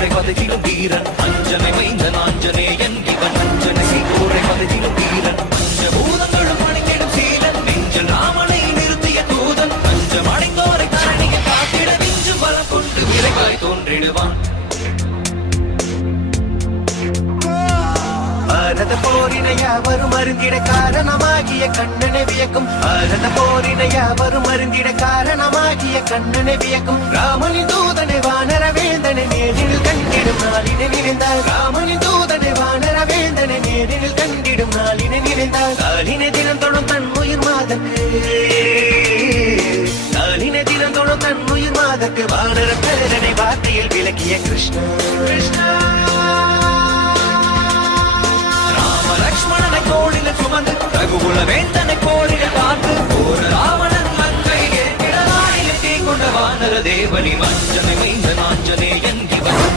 சீகோரை பதகிலும் வீரன் அஞ்சனை மைந்தன் ஆஞ்சநேயன் இவன் அஞ்சனை சீகோரை பதகிலும் வீரன் பஞ்சபூதங்களும் அணிந்திடும் சீலன் நெஞ்சல் ராமனை நிறுத்திய தூதன் பஞ்சம் அடைந்தோரை கரணியை காத்திட விஞ்சும் பலம் கொண்டு விரைவாய் தோன்றிடுவான் பாரத போரினையா வரும் அருந்திட காரணமாகிய கண்ணனை வியக்கும் பாரத போரினையா வரும் அருந்திட காரணமாகிய கண்ணனை வியக்கும் ராமனின் தூதனை வானர வேந்தனை நேரில் கண்டிடும் நாளினை நினைந்தால் ராமனின் தூதனை வானர வேந்தனை நேரில் கண்டிடும் நாளினை நினைந்தால் நாளினை தினம் தொடும் தன் உயிர் மாதக்கு நாளினை தினம் தொடும் தன் உயிர் மாதக்கு வானர பேரனை வார்த்தையில் விளக்கிய கிருஷ்ணா கிருஷ்ணா லக்ஷ்மணனை கோடில சுமந்து ரகுகுல வேந்தனை கோடில பார்த்து ஒரு ராவணன் மங்கை ஏற்றிட நாடில் தீ கொண்ட வானர தேவனி மஞ்சனை மைந்த நாஞ்சனே